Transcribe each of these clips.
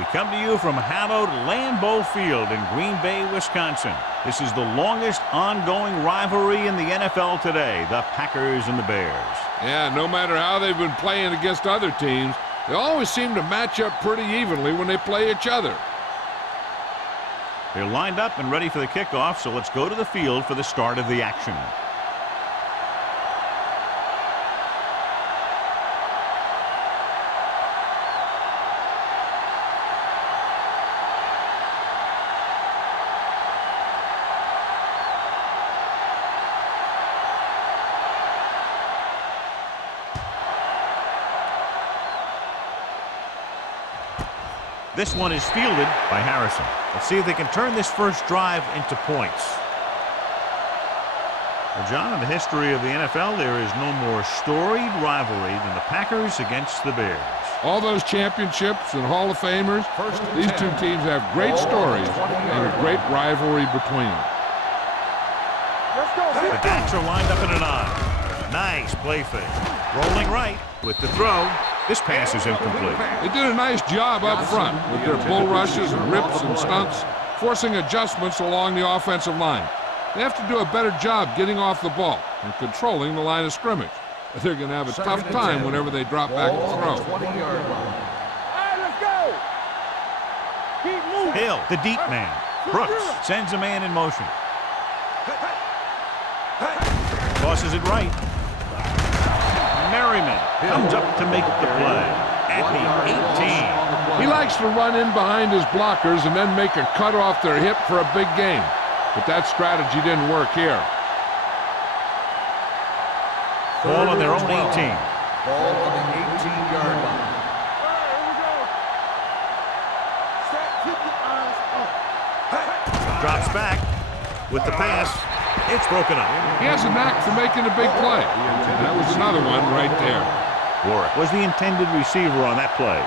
We come to you from hallowed Lambeau Field in Green Bay, Wisconsin. This is the longest ongoing rivalry in the NFL today, the Packers and the Bears. Yeah, no matter how they've been playing against other teams, they always seem to match up pretty evenly when they play each other. They're lined up and ready for the kickoff, so let's go to the field for the start of the action. This one is fielded by Harrison. Let's see if they can turn this first drive into points. Well, John, in the history of the NFL, there is no more storied rivalry than the Packers against the Bears. All those championships and Hall of Famers, these two teams have great stories and a great rivalry between them. The backs are lined up in an I. Nice play fake. Rolling right with the throw. This pass is incomplete. They did a nice job up front with their bull rushes and rips and stunts, forcing adjustments along the offensive line. They have to do a better job getting off the ball and controlling the line of scrimmage. They're going to have a tough time whenever they drop back to throw. Hill, the deep man. Brooks sends a man in motion. Tosses it right. Merriman comes up to make the play at the 18. He likes to run in behind his blockers and then make a cut off their hip for a big gain. But that strategy didn't work here. Ball on their own 18. Ball on the 18-yard line. Drops back with the pass. It's broken up. He has a knack for making a big play. And that was another one right there. Warwick was the intended receiver on that play.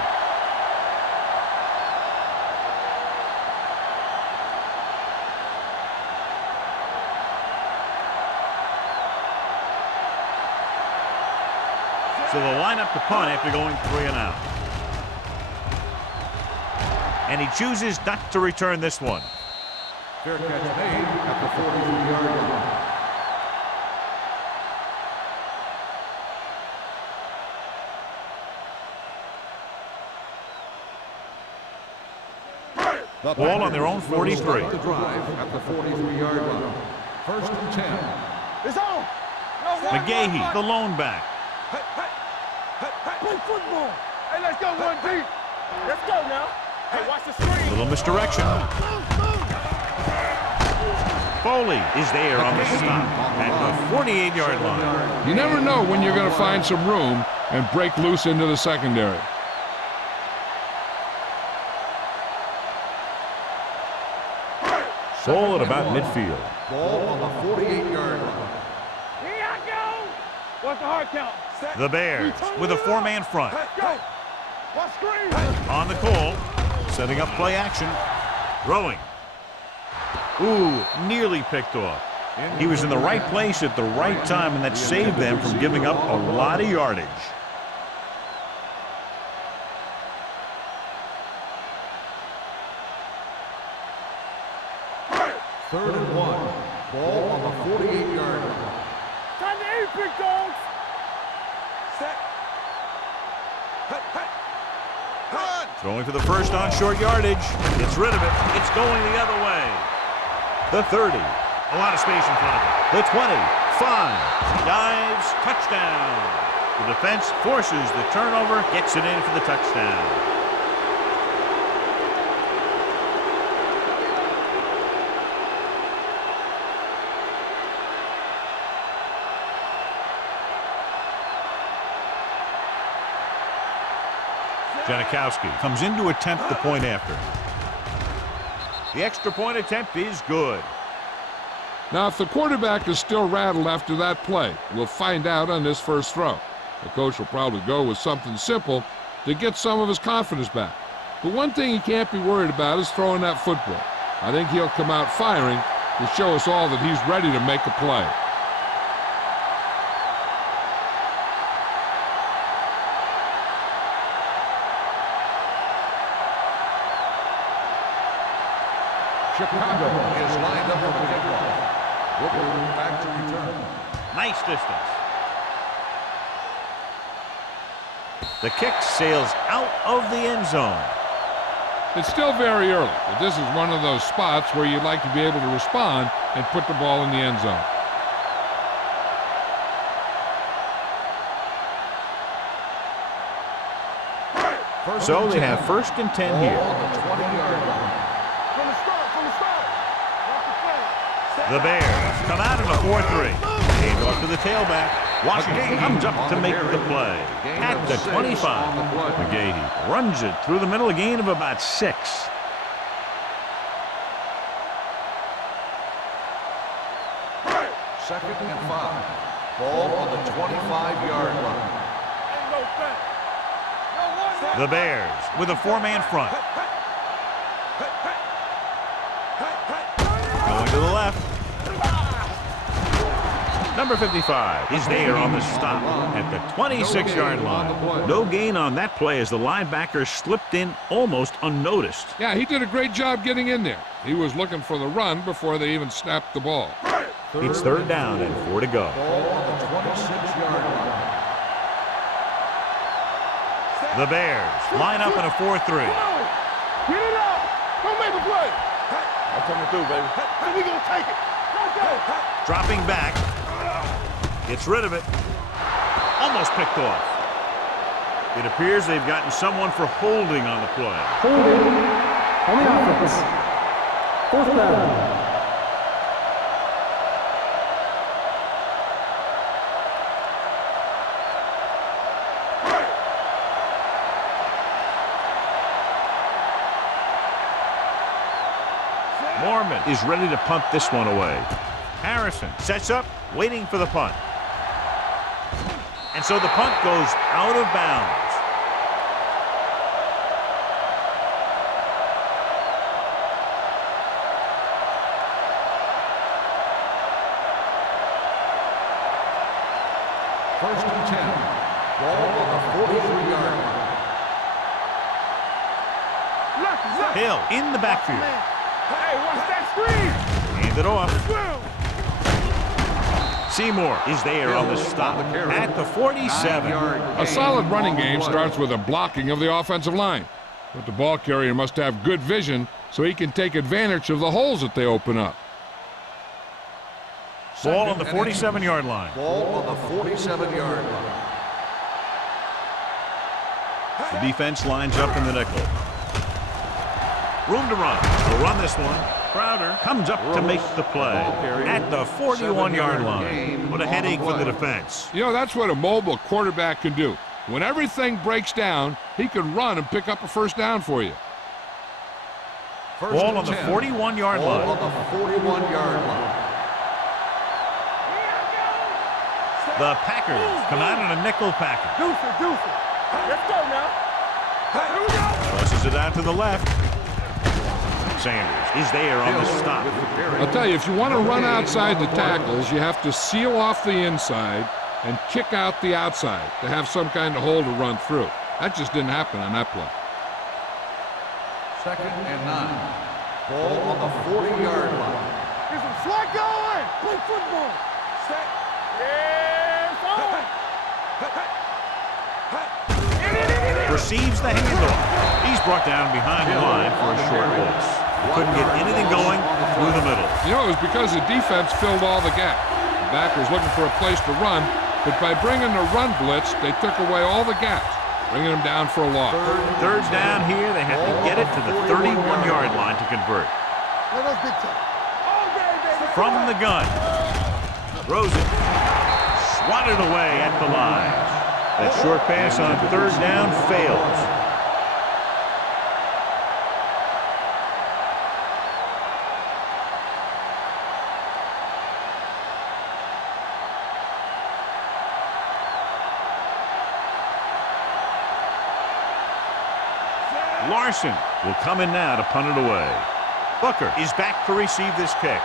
So they'll line up to punt after going 3 and out. And he chooses not to return this one. Fair catch made at the 43-yard line. The ball on their own 43. The drive at the 43-yard line. First and 10. It's on. McGahee, the lone back. Play football. Hey, let's go, 1D. Let's go now. Hey, watch the screen. Little misdirection. Foley is there on the stop at the 48-yard line. You never know when you're going to find some room and break loose into the secondary. Ball at about midfield. Ball on the 48-yard line. Here I go. What's the hard count? The Bears with a 4-man front. Go. Watch screen. On the call, setting up play action. Throwing. Ooh, nearly picked off. He was in the right place at the right time, and that saved them from giving up a lot of yardage. Third and 1. Ball on the 48-yard line. Time to eat, big dogs. Set. Run. Throwing for the first on short yardage. Gets rid of it. It's going the other way. The 30. A lot of space in front of it. The 20. 5. Dives. Touchdown. The defense forces the turnover. Gets it in for the touchdown. Janikowski comes in to attempt the point after. The extra point attempt is good. Now, if the quarterback is still rattled after that play, we'll find out on this first throw. The coach will probably go with something simple to get some of his confidence back. But one thing he can't be worried about is throwing that football. I think he'll come out firing to show us all that he's ready to make a play. Chicago is lined up for the kickoff. Booker back to return. Nice distance. The kick sails out of the end zone. It's still very early, but this is one of those spots where you'd like to be able to respond and put the ball in the end zone. So they have 1st and 10 here. On the 20-yard line. From the start, from the start. Watch the play. The Bears come out in a 4-3. Hand off to the tailback. Washington comes up to make the play. At the 25, McGahee runs it through the middle, a gain of about 6. Second and 5. Ball on the 25-yard line. Ain't no thing. No one. The Bears with a 4-man front. Going to the left. Number 55 is there on the stop at the 26-yard line. No gain on that play as the linebacker slipped in almost unnoticed. Yeah, he did a great job getting in there. He was looking for the run before they even snapped the ball. It's 3rd down and 4 to go. Ball on the 26-yard line. The Bears line up in a 4-3. Come on. Get it out. Don't make a play. I'm coming through, baby. We gonna take it. Let's go. Dropping back. Gets rid of it. Almost picked off. It appears they've gotten someone for holding on the play. Holding on the offense. 4th down. Mormon is ready to punt this one away. Harrison sets up, waiting for the punt. And so the punt goes out of bounds. First and 10. Ball on the 43-yard line. Left. Hill in the backfield. Hey, watch that screen. Hand it off. Well, Seymour is there on the stop at the 47. A solid running game starts with a blocking of the offensive line. But the ball carrier must have good vision so he can take advantage of the holes that they open up. Ball on the 47-yard line. Ball on the 47-yard line. The defense lines up in the nickel. Room to run. We'll run this one. Crowder comes up to make the play at the 41-yard line. What a headache for the defense. You know, that's what a mobile quarterback can do. When everything breaks down, he can run and pick up a 1st down for you. Ball on the 41-yard Ball line. on the 41-yard line. The Packers come out in a nickel package. Deuce. Let's go now. Here we go. Tosses it out to the left. Sanders is there on the stop. I'll tell you, if you want to run outside the tackles, you have to seal off the inside and kick out the outside to have some kind of hole to run through. That just didn't happen on that play. Second and 9. Ball on the 40-yard line. Get some slack going. Play football. Set. Yeah, forward. Receives the handoff. He's brought down behind the line for a short loss. Couldn't get anything going through the middle. You know, it was because the defense filled all the gap. The back was looking for a place to run, but by bringing the run blitz, they took away all the gaps, bringing them down for a loss. Third down here. They have to get it to the 31-yard line to convert. From the gun. Throws it. Swatted away at the line. That short pass on 3rd down fails. Larson will come in now to punt it away. Booker is back to receive this kick.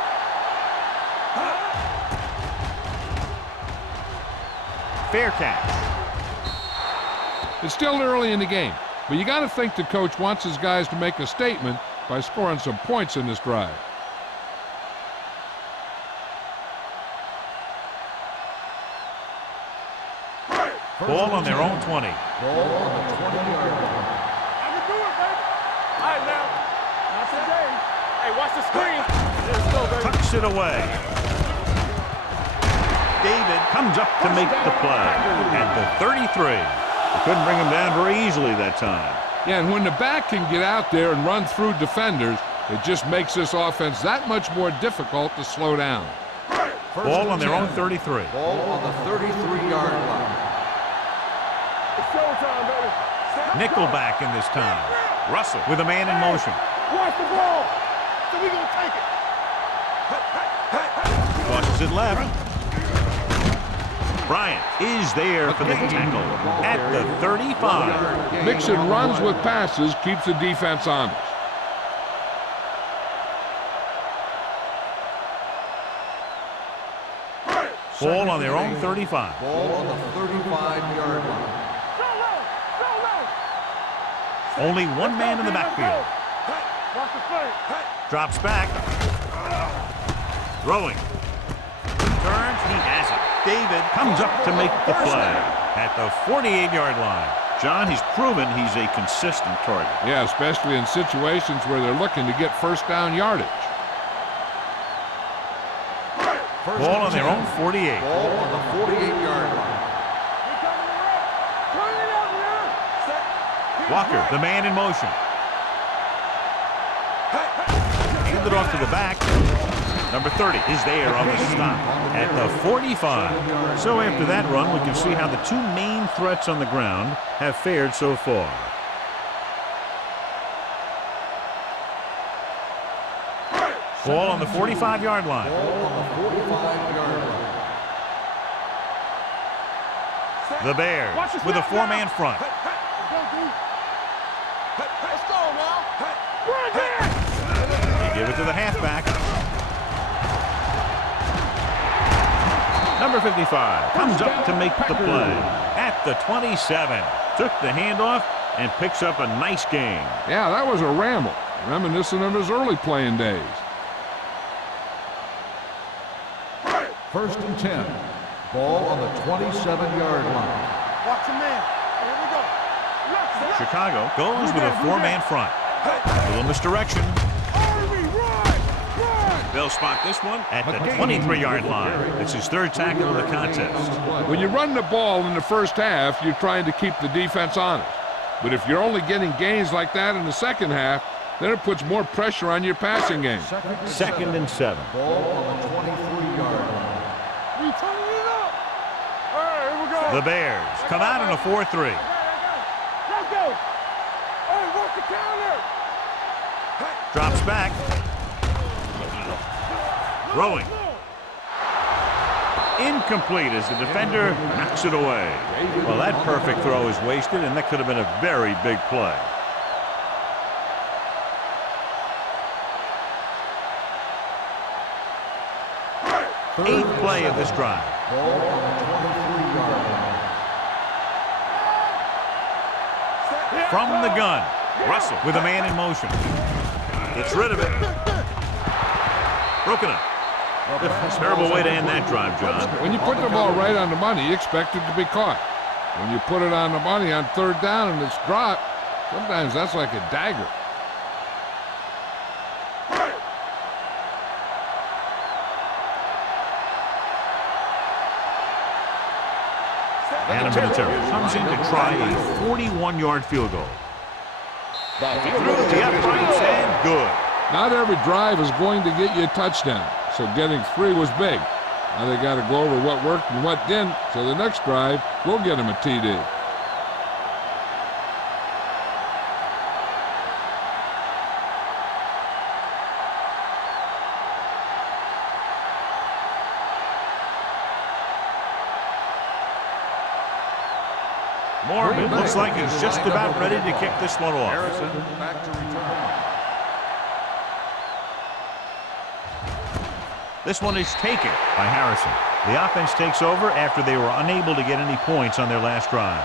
Fair catch. It's still early in the game, but you got to think the coach wants his guys to make a statement by scoring some points in this drive. Ball on their own 20. Ball on the 20-yard line. I can do it, baby. All right, now. Not today. Hey, watch the screen. Let's go, baby. Tucks it away. David comes up to make the play at the 33. They couldn't bring him down very easily that time. Yeah, and when the back can get out there and run through defenders, it just makes this offense that much more difficult to slow down. Ball on their own 33. Ball on the 33-yard line. It's showtime, baby. Nickelback in this time. Russell with a man in motion. Watch the ball. So we gonna take it. Tosses it left. Bryant is there for the tackle at the 35. Mixon runs with passes, keeps the defense honest. Ball on their own 35. Ball on the 35-yard line. Only one man in the backfield. Watch the play. Drops back. Throwing. Turns. He has it. David comes up to make the play at the 48-yard line. John, he's proven he's a consistent target. Yeah, especially in situations where they're looking to get first down yardage. Ball on their own 48. Ball on the 48-yard line. Walker, the man in motion. Handed off to the back. Number 30 is there on the stop at the 45. So after that run, we can see how the two main threats on the ground have fared so far. Ball on the 45-yard line. Ball on the 45-yard line. The Bears with a four-man front. Let's go now. Run there. They give it to the halfback. Number 55 comes up to make the play at the 27. Took the handoff and picks up a nice gain. Yeah, that was a ramble, reminiscent of his early playing days. 1st and 10. Ball on the 27-yard line. Watch him man. Here we go. Chicago goes with a four-man front. A little misdirection. They'll spot this one at the 23-yard line. It's his third tackle of the contest. When you run the ball in the first half, you're trying to keep the defense honest. But if you're only getting gains like that in the second half, then it puts more pressure on your passing game. 2nd and 7. Ball on the 23-yard line. We turning it up. All right, here we go. The Bears come out in a 4-3. Let's go. Hey, work the counter. Drops back. Throwing. Incomplete as the defender knocks it away. Well, that perfect throw is wasted, and that could have been a very big play. Eighth play of this drive. Ball on the 23-yard line. From the gun, Russell with a man in motion. Gets rid of it. Broken up. Terrible way to end that drive, John. When you put the ball right on the money, you expect it to be caught. When you put it on the money on 3rd down and it's dropped, sometimes that's like a dagger. Adam Vinatieri comes in to try a 41-yard field goal. Through the uprights and good. Not every drive is going to get you a touchdown, so getting 3 was big. Now they got to go over what worked and what didn't, so the next drive will get them a TD. Morgan looks like he's just about ready to kick this one off. Harrison back to return. This one is taken by Harrison. The offense takes over after they were unable to get any points on their last drive.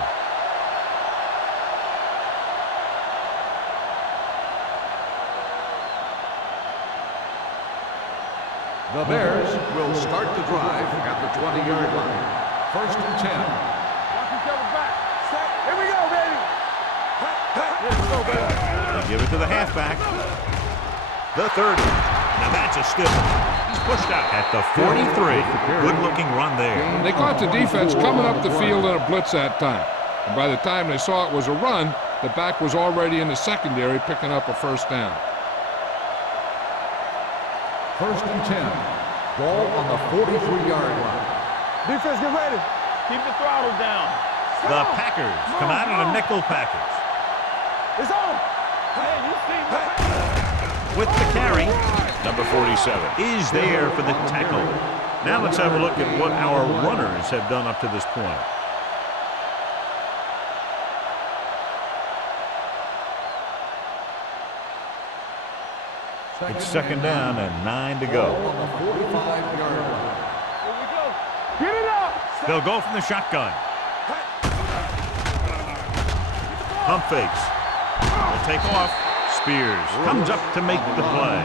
The Bears will start the drive at the 20-yard line. 1st and 10. Watch each other. They give it to the halfback. The 30. Now that's a stiff one. He's pushed out at the 43. Good-looking run there. They caught the defense coming up the field in a blitz that time. And by the time they saw it was a run, the back was already in the secondary picking up a first down. 1st and 10. Ball on the 43-yard line. Defense, get ready. Keep the throttle down. The Packers come out in a nickel package. It's on. Hey, you see that? With the carry, number 47 is there for the tackle. Now let's have a look at what our runners have done up to this point. It's 2nd down and 9 to go. On the 45-yard line. Here we go. Get it up. They'll go from the shotgun. Pump fakes. They'll take off. Spears comes up to make the play.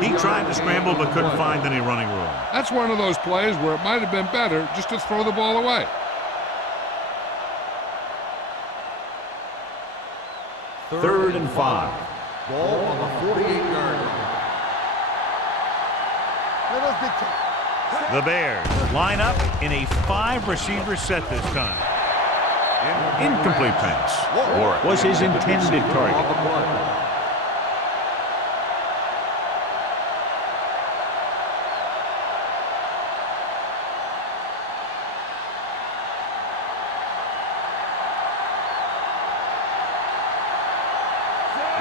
He tried to scramble but couldn't find any running room. That's one of those plays where it might have been better just to throw the ball away. 3rd and 5. Ball on the 48-yard line. Let us get to The Bears line up in a 5-receiver set this time. Incomplete pass. Or it was his intended target.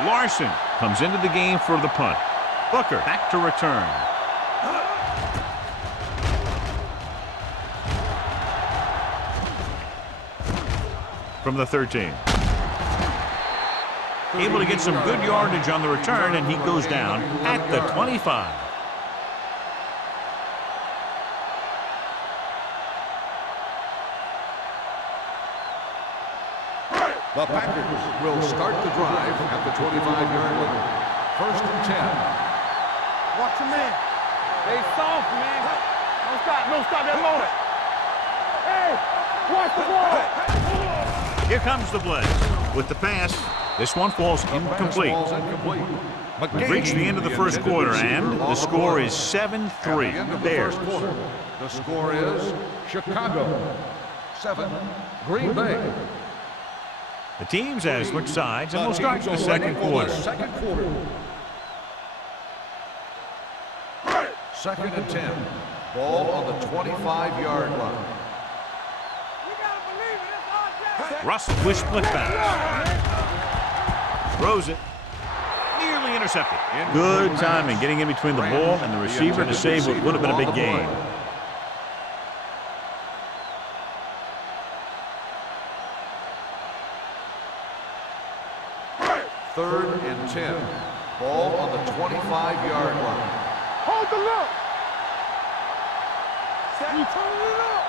Larson comes into the game for the punt. Booker back to return. From the 13. Able to get some good yardage on the return, and he goes down at the 25. The Packers will start the drive at the 25-yard line. 1st and 10. watch the man. They soft, man. Don't stop that motor. Hey, watch the ball. Here comes the blitz. With the pass, this one falls incomplete. We've reached the end of the first quarter, and the score is 7-3. Bears. The score is Chicago 7, Green Bay. The teams have switched sides, and we'll start the second quarter. 2nd and 10. Ball on the 25-yard line. Russell with split back. Throws it. Nearly intercepted. Good timing getting in between the ball and the receiver to save what would have been a big gain. Third and 10. Ball on the 25-yard line. Hold the look. You turn it up.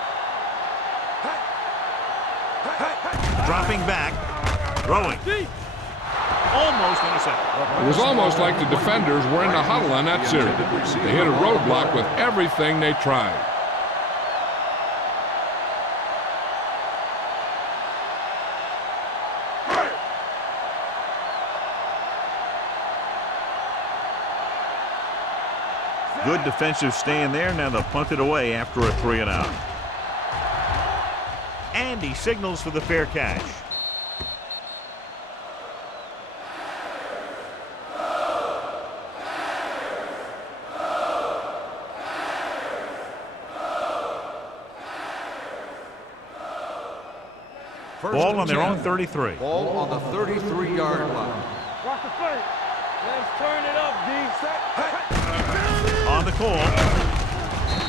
Dropping back. Throwing. Almost intercepted. It was almost like the defenders were in the huddle on that series. They hit a roadblock with everything they tried. Good defensive stand there. Now they'll punt it away after a 3-and-out. And he signals for the fair catch. Ball on their own 33. Ball on the 33-yard line. Watch the play. Let's turn it up, D. On the call.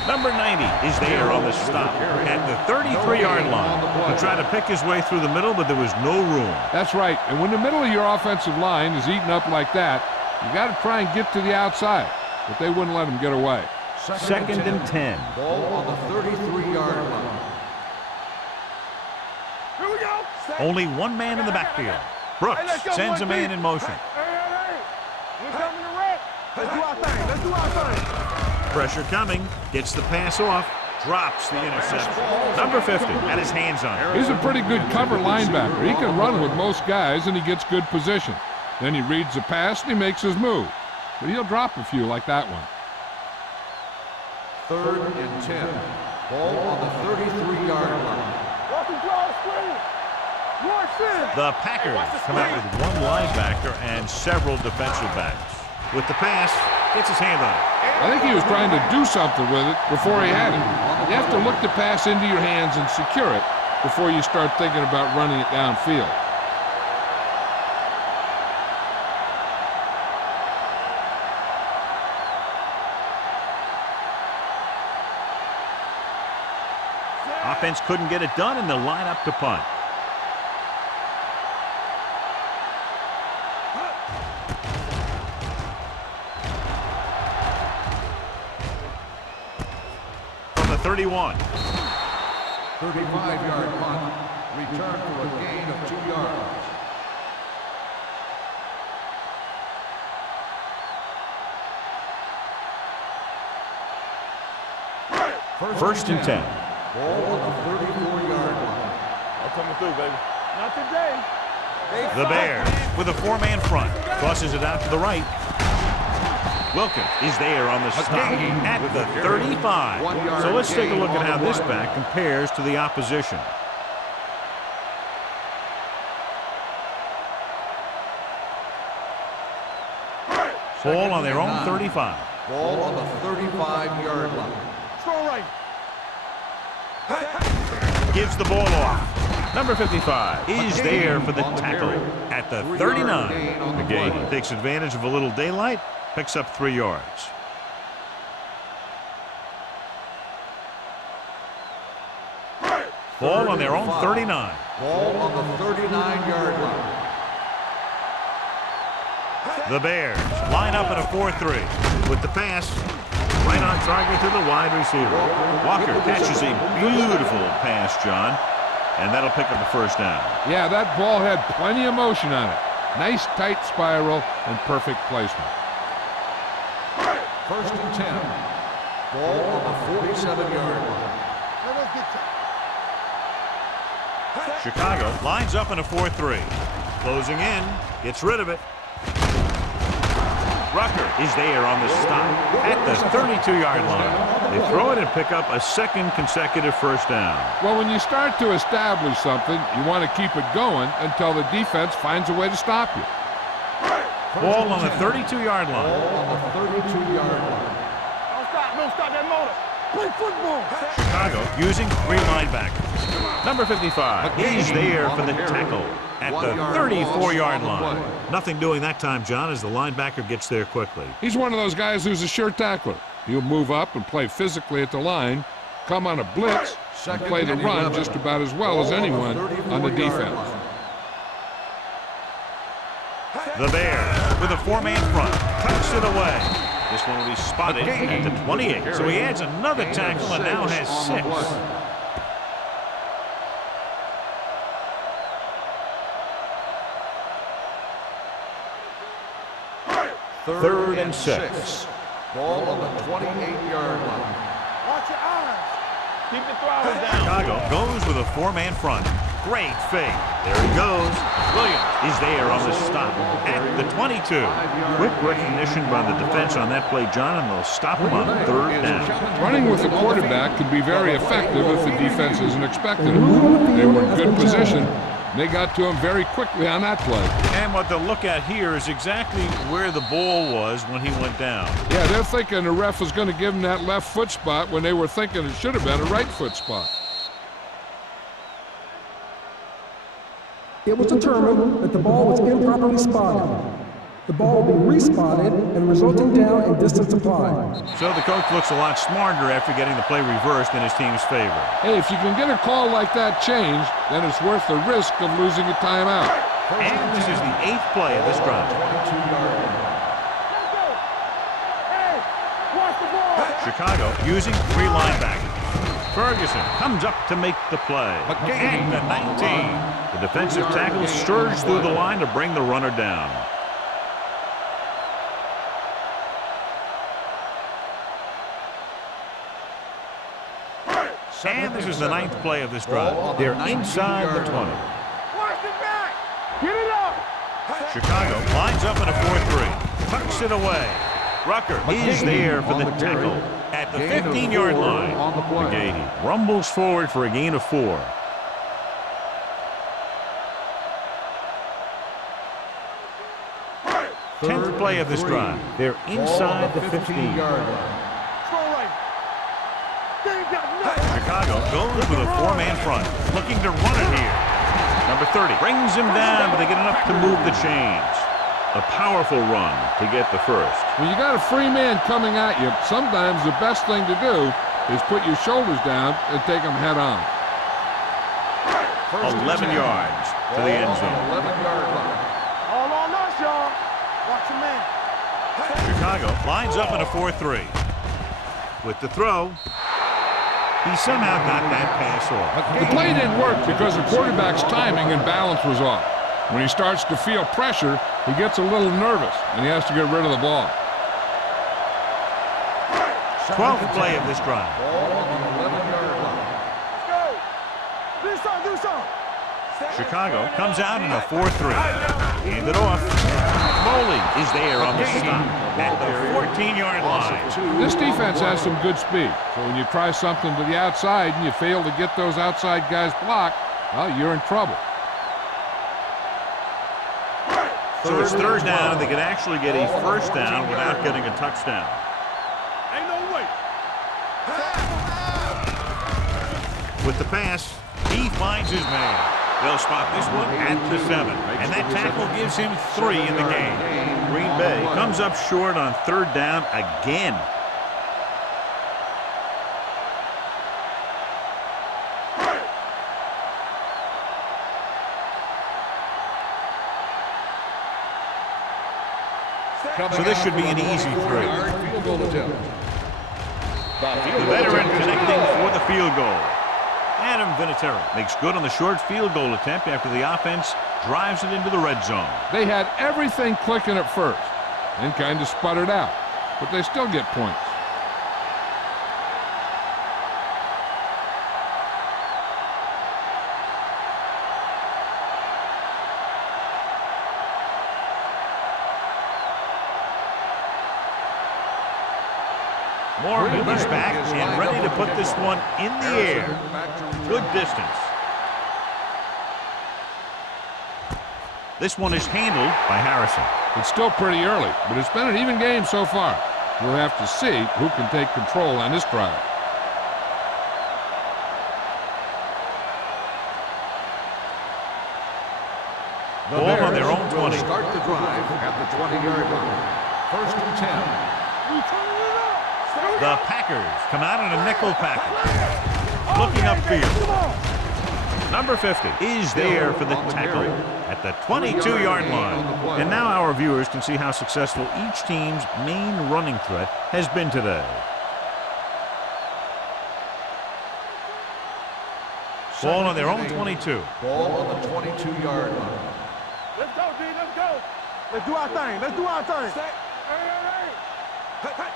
Number 90 is there on the stop at the 33-yard line. He tried to pick his way through the middle, but there was no room. That's right. And when the middle of your offensive line is eaten up like that, you got to try and get to the outside. But they wouldn't let him get away. 2nd and 10. Ball on the 33-yard line. Here we go. Only one man in the backfield. Brooks sends a man in motion. Hey. We're coming to wreck. Let's do our thing. Pressure coming. Gets the pass off. drops the interception. Number 50 had his hands on it. He's a pretty good cover linebacker. He can run with most guys, and he gets good position. Then he reads the pass, and he makes his move. But he'll drop a few like that one. 3rd and 10. Ball on the 33-yard line. The Packers come out with one linebacker and several defensive backs. With the pass, gets his hand on it. I think he was trying to do something with it before he had it. You have to look the pass into your hands and secure it before you start thinking about running it downfield. Offense couldn't get it done, and they'll line up to punt. From the 31. 35-yard punt. Return for a gain of 2 yards. First and 10. Ball on the 34-yard line. I'm coming through, baby. Not today. The Bears with a four-man front. Tosses it out to the right. Wilkins is there on the stop at the 35. So let's take a look at how this back compares to the opposition. Ball on their own 35. Ball on the 35-yard line. Strong right. Gives the ball off. Number 55 is there for the tackle at the 39. Again, takes advantage of a little daylight, picks up 3 yards. Ball on their own 39. Ball on the 39-yard line. The Bears line up in a 4-3 with the pass right on target to the wide receiver. Walker catches a beautiful pass, John, and that'll pick up the first down. Yeah, that ball had plenty of motion on it. Nice tight spiral and perfect placement. First and 10. Ball on the 47-yard line. Chicago lines up in a 4-3. Closing in, gets rid of it. Rucker is there on the stop at the 32-yard line. They throw it and pick up a second consecutive first down. Well, when you start to establish something, you want to keep it going until the defense finds a way to stop you. Ball on the 32-yard line. Ball on the 32-yard line. Don't stop that motor. Play football. Chicago using 3 linebackers. Number 55 is there for the tackle at the 34-yard line. Nothing doing that time, John, as the linebacker gets there quickly. He's one of those guys who's a sure tackler. He'll move up and play physically at the line, come on a blitz, and play the run just about as well as anyone on the defense. The Bears with a 4-man front tucks it away. This one will be spotted at the 28. So he adds another tackle and now has 6. Third and 6. Ball on the 28-yard line. Watch your eyes. Keep the throttle down. Chicago goes with a 4-man front. Great fake. There he goes. Williams is there on the stop at the 22. Quick recognition by the defense on that play, John, and they'll stop him on 3rd down. Running with the quarterback can be very effective if the defense isn't expecting it. They were in good position. They got to him very quickly on that play. And what they'll look at here is exactly where the ball was when he went down. Yeah, they're thinking the ref was going to give him that left foot spot when they were thinking it should have been a right foot spot. It was determined that the ball was improperly spotted. The ball will be respotted and resulting down and distance applied. So the coach looks a lot smarter after getting the play reversed in his team's favor. Hey, if you can get a call like that changed, then it's worth the risk of losing a timeout. And this is the 8th play of this drive. Chicago using 3 linebackers. Ferguson comes up to make the play. At the 19. The defensive tackle surged through the line to bring the runner down. And this is the 9th play of this drive. They're inside the 20. Watch it back. Get it up. Chicago lines up in a 4-3. Tucks it away. Rucker is there for the tackle at the 15-yard line. McGahee rumbles forward for a gain of 4. Tenth play of this drive. They're inside the 15-yard line. Chicago goes with a 4-man front, looking to run it here. Number 30 brings him down, but they get enough to move the chains. A powerful run to get the first. When you got a free man coming at you, sometimes the best thing to do is put your shoulders down and take them head on. 11 yards to the end zone. 11-yard line. All on us, y'all. Watch your man. Chicago lines up in a 4-3. With the throw, he somehow got that pass off. The play didn't work because the quarterback's timing and balance was off. When he starts to feel pressure, he gets a little nervous, and he has to get rid of the ball. 12th play of this drive. Ball on the 11-yard line. Let's go. Do something, do something. Chicago comes out in a 4-3. Hand it off. Foley is there on the stop at the 14-yard line. This defense has some good speed, so when you try something to the outside and you fail to get those outside guys blocked, well, you're in trouble. So it's third down, and they can actually get a first down without getting a touchdown. Ain't no way. With the pass, he finds his man. They'll spot this one at the 7, and that tackle gives him 3 in the game. Green Bay comes up short on third down again. So this should be an easy 3. Field goal attempt. The veteran connecting for the field goal. Adam Vinatieri makes good on the short field goal attempt after the offense drives it into the red zone. They had everything clicking at first and kind of sputtered out, but they still get points. Morgan is back and ready to put this one in the air. Good distance. This one is handled by Harrison. It's still pretty early, but it's been an even game so far. We'll have to see who can take control on this drive. Ball on their own 20. Start the drive at the 20-yard line. First and 10. The Packers come out in a nickel package. Looking upfield. Number 50 is there for the tackle at the 22-yard line. And now our viewers can see how successful each team's main running threat has been today. Ball on their own 22. Ball on the 22-yard line. Let's go, D. Let's go. Let's do our thing. Let's do our thing. Hey, hey, hey.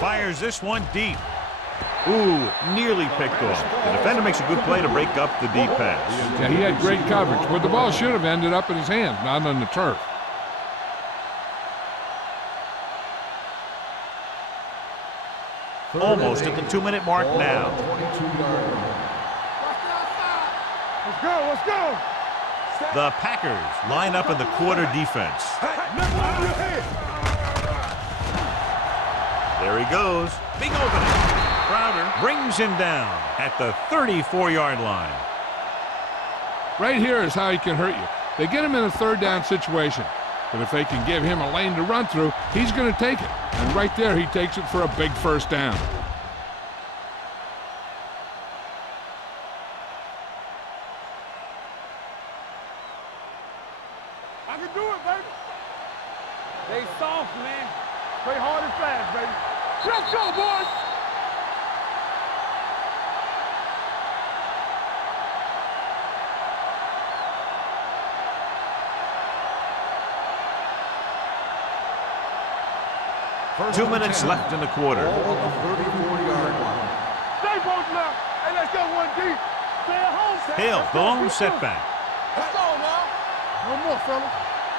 Fires this one deep. Ooh, nearly picked off. The defender makes a good play to break up the deep pass. Yeah, he had great coverage, but the ball should have ended up in his hands, not on the turf. Almost at the 2-minute mark now. 22-yard line. Let's go. Let's go. The Packers line up in the quarter defense. There he goes. Big opening. Crowder brings him down at the 34-yard line. Right here is how he can hurt you. They get him in a third down situation, but if they can give him a lane to run through, he's going to take it. And right there, he takes it for a big first down. I can do it, baby. They soft, man. Play hard and fast, baby. Let's go, boys. 2 minutes left in the quarter. Ball on the 34-yard line. Stay posted up. Hey, let's go one deep. Stay at home. Hill, Let's the go. lone Keep setback. Let's go now. No more, fellas.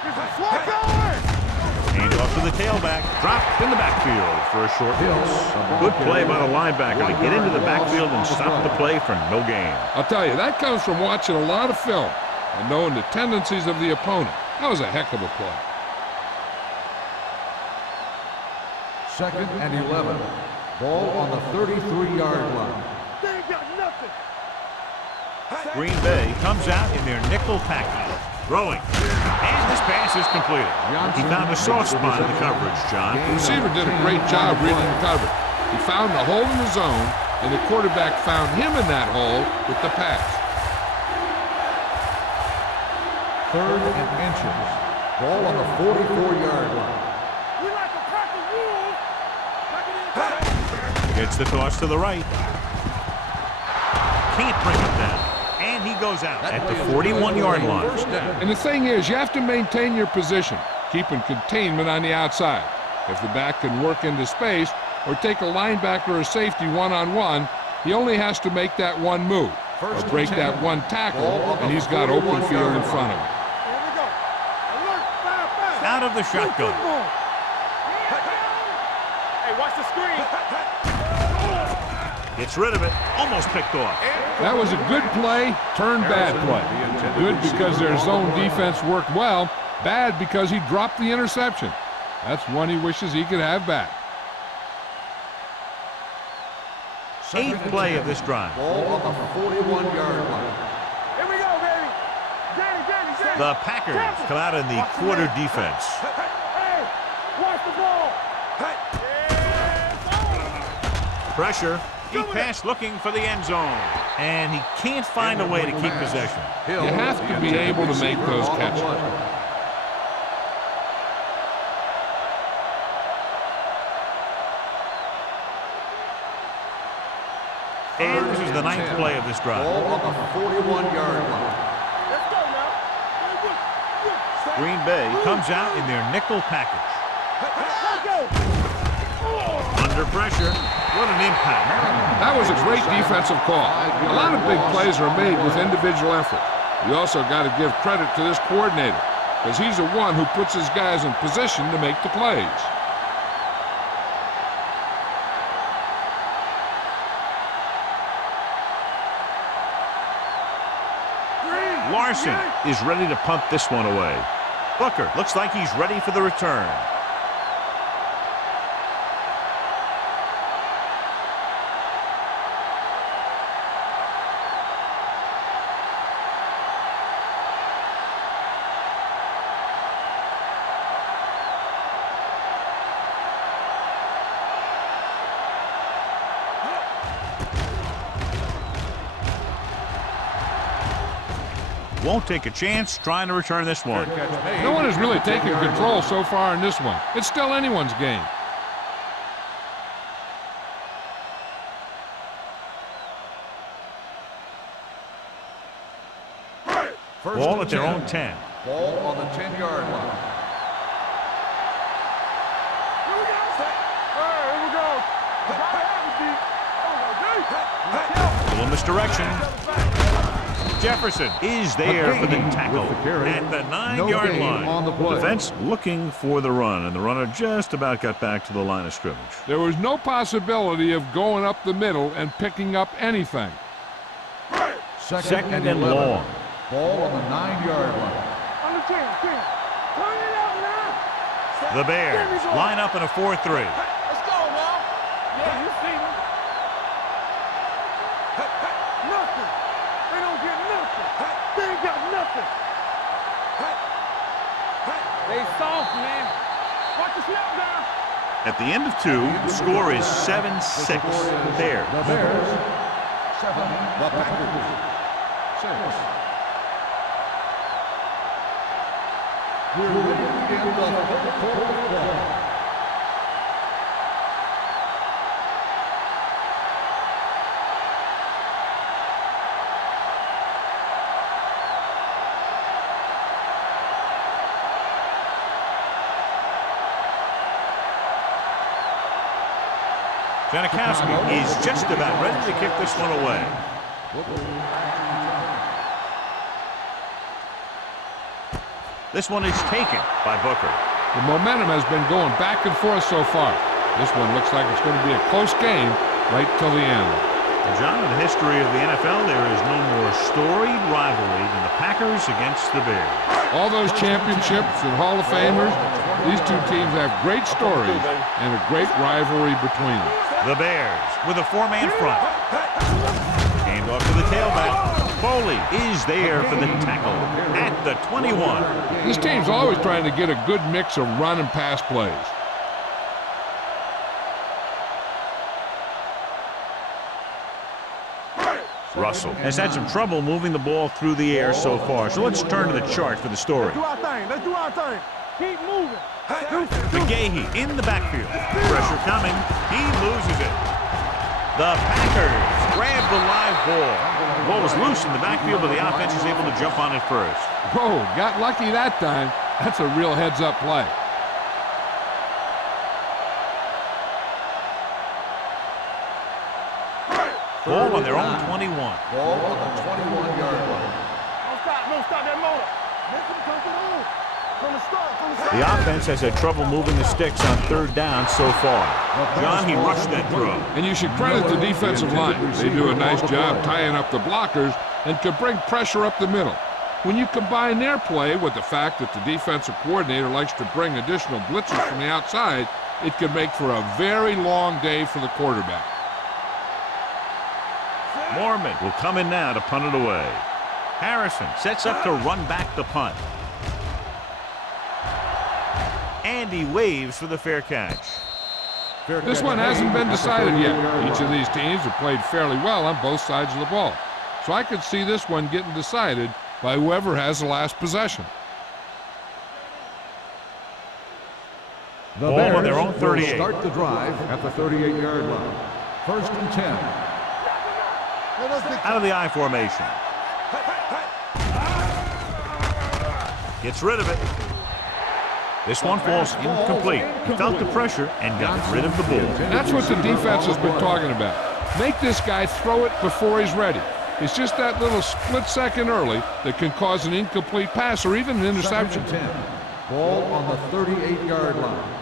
This is swat going. Hand off to the tailback. Dropped in the backfield for a short loss. Good play by the linebacker to get into the backfield and stop the play for no gain. I'll tell you, that comes from watching a lot of film and knowing the tendencies of the opponent. That was a heck of a play. 2nd and 11. Ball on the 33-yard line. They ain't got nothing. Green Bay comes out in their nickel package. Throwing. And this pass is completed. He found a soft spot in the coverage, John. The receiver did a great job reading the coverage. He found the hole in the zone, and the quarterback found him in that hole with the pass. 3rd and inches. Ball on the 44-yard line. We like to crack the rules. Back it in. Gets the toss to the right. Can't bring it down. And he goes out at the 41-yard line. And the thing is, you have to maintain your position, keeping containment on the outside. If the back can work into space or take a linebacker or safety one-on-one, he only has to make that one move or break that one tackle, and he's got open field in front of him. Here we go. Alert. Fire. Out of the shotgun. Hey, watch the screen. Gets rid of it. Almost picked off. That was a good play, turned bad play. Good because their zone defense worked well, bad because he dropped the interception. That's one he wishes he could have back. 8th play of this drive. Ball on the 41-yard line. Here we go, baby. Danny. The Packers come out in the quarter defense. Hey, watch the ball. Pressure. He passed looking for the end zone. And he can't find a way to keep possession. You have to be able to make those catches. And this is the 9th play of this drive. Ball on the 41-yard line. Let's go now. Green Bay comes out in their nickel package. Let's go. Under pressure. What an impact. That was a great defensive call. A lot of big plays are made with individual effort. You also got to give credit to this coordinator, because he's the one who puts his guys in position to make the plays. Larson is ready to punt this one away. Booker looks like he's ready for the return. Won't take a chance trying to return this one. No one has really taken control so far in this one. It's still anyone's game. Ball at their own 10. Ball on the 10-yard line. A little misdirection. Jefferson is there for the tackle at the 9-yard line. Defense looking for the run, and the runner just about got back to the line of scrimmage. There was no possibility of going up the middle and picking up anything. Second and long. Ball on the 9-yard line. On the 10. Turn it out now. The Bears line up in a 4-3. Let's go now. Yeah, you see me. Nothing. They don't get nothing. They ain't got nothing. They soft, man. Watch the snap down. At the end of 2, the score is 7-6. Bears. The Bears. 7. The Packers. 6. We're ready to begin the fourth quarter of ball. Janikowski is just about ready to kick this one away. This one is taken by Booker. The momentum has been going back and forth so far. This one looks like it's going to be a close game right till the end. And John, in the history of the NFL, there is no more storied rivalry than the Packers against the Bears. All those championships and Hall of Famers, these two teams have great stories and a great rivalry between them. The Bears with a four-man front. Hand off to the tailback. Foley is there for the tackle at the 21. This team's always trying to get a good mix of run and pass plays. Russell has had some trouble moving the ball through the air so far, so let's turn to the chart for the story. Let's do our thing. Let's do our thing. Keep moving. McGahee in the backfield. Pressure coming. He loses it. The Packers grab the live ball. The ball was loose in the backfield, but the offense is able to jump on it first. Whoa, got lucky that time. That's a real heads-up play. Ball on their own 21. Ball on the 21-yard line. Don't stop that motor. Make him come through. From the start. The offense has had trouble moving the sticks on third down so far. John, he rushed that throw. And you should credit the defensive line. They do a nice job tying up the blockers and can bring pressure up the middle. When you combine their play with the fact that the defensive coordinator likes to bring additional blitzes from the outside, it can make for a very long day for the quarterback. Mormon will come in now to punt it away. Harrison sets up to run back the punt. And he waves for the fair catch. This one hasn't been decided yet. Each of these teams have played fairly well on both sides of the ball. So I could see this one getting decided by whoever has the last possession. The Ball Bears on their own 38. will start the drive at the 38-yard line. 1st and 10. Out of the I formation. Gets rid of it. This one falls incomplete. He felt the pressure and got rid of the ball. That's what the defense has been talking about. Make this guy throw it before he's ready. It's just that little split second early that can cause an incomplete pass or even an interception. 2nd and 10. Ball on the 38-yard line.